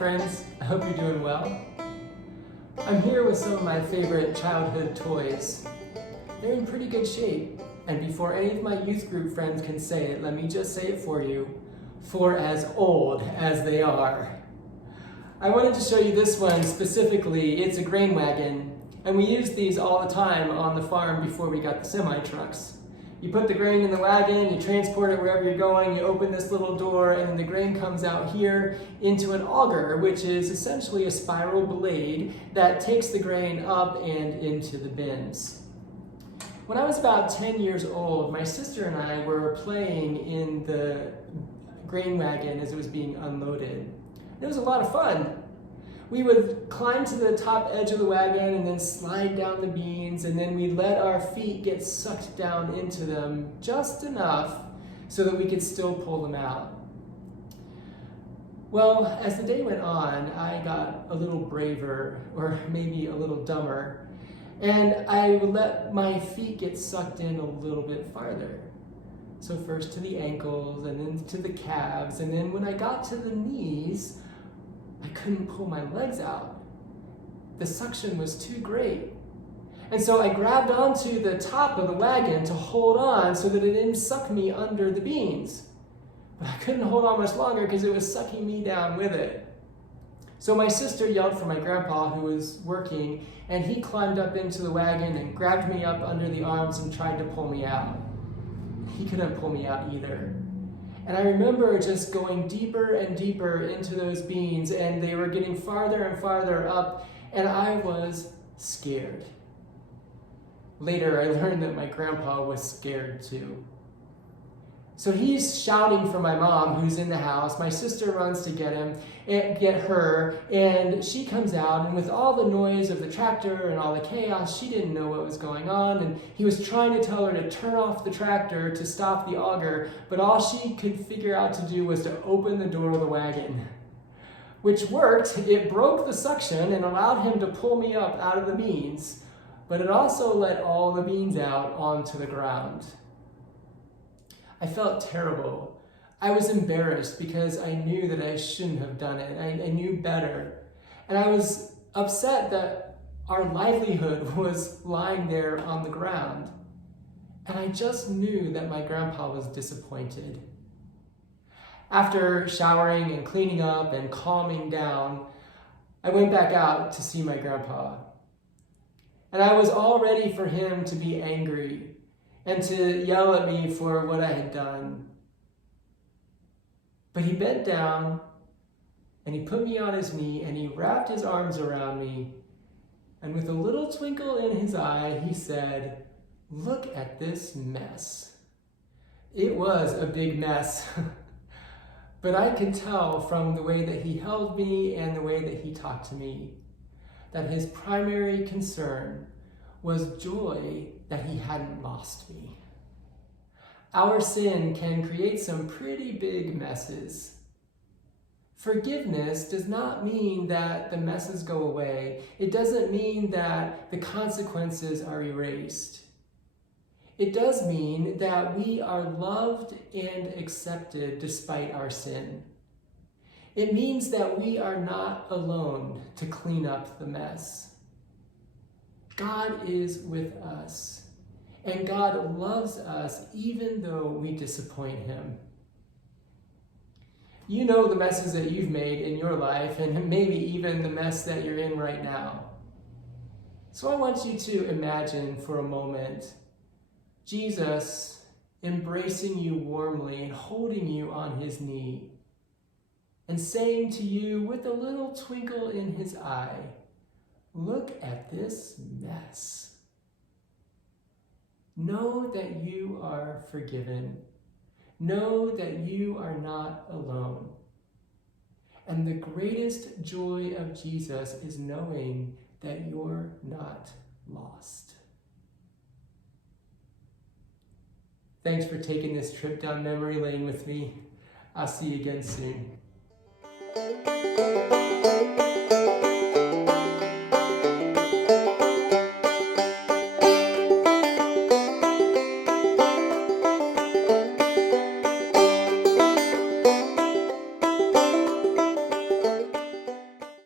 friends, I hope you're doing well. I'm here with some of my favorite childhood toys. They're in pretty good shape, and before any of my youth group friends can say it, let me just say it for you, for as old as they are. I wanted to show you this one specifically. It's a grain wagon, and we used these all the time on the farm before we got the semi-trucks. You put the grain in the wagon, you transport it wherever you're going, you open this little door, and then the grain comes out here into an auger, which is essentially a spiral blade that takes the grain up and into the bins. When I was about 10 years old, my sister and I were playing in the grain wagon as it was being unloaded. It was a lot of fun. We would climb to the top edge of the wagon and then slide down the beans, and then we'd let our feet get sucked down into them just enough so that we could still pull them out. Well, as the day went on, I got a little braver, or maybe a little dumber, and I would let my feet get sucked in a little bit farther. So first to the ankles, and then to the calves, and then when I got to the knees, I couldn't pull my legs out. The suction was too great. And so I grabbed onto the top of the wagon to hold on so that it didn't suck me under the beans. But I couldn't hold on much longer because it was sucking me down with it. So my sister yelled for my grandpa, who was working, and he climbed up into the wagon and grabbed me up under the arms and tried to pull me out. He couldn't pull me out either. And I remember just going deeper and deeper into those beans, and they were getting farther and farther up, and I was scared. Later, I learned that my grandpa was scared too. So he's shouting for my mom, who's in the house. My sister runs to get him and get her, and she comes out, and with all the noise of the tractor and all the chaos, she didn't know what was going on, and he was trying to tell her to turn off the tractor to stop the auger, but all she could figure out to do was to open the door of the wagon, which worked. It broke the suction and allowed him to pull me up out of the beans, but it also let all the beans out onto the ground. I felt terrible. I was embarrassed because I knew that I shouldn't have done it. I knew better. And I was upset that our livelihood was lying there on the ground. And I just knew that my grandpa was disappointed. After showering and cleaning up and calming down, I went back out to see my grandpa. And I was all ready for him to be angry and to yell at me for what I had done. But he bent down, and he put me on his knee, and he wrapped his arms around me, and with a little twinkle in his eye, he said, "Look at this mess." It was a big mess, but I could tell from the way that he held me and the way that he talked to me that his primary concern was joy that he hadn't lost me. Our sin can create some pretty big messes. Forgiveness does not mean that the messes go away. It doesn't mean that the consequences are erased. It does mean that we are loved and accepted despite our sin. It means that we are not alone to clean up the mess. God is with us, and God loves us even though we disappoint him. You know the messes that you've made in your life, and maybe even the mess that you're in right now. So I want you to imagine for a moment Jesus embracing you warmly and holding you on his knee and saying to you with a little twinkle in his eye, "Look at this mess. Know that you are forgiven. Know that you are not alone. And the greatest joy of Jesus is knowing that you're not lost." Thanks for taking this trip down memory lane with me. I'll see you again soon.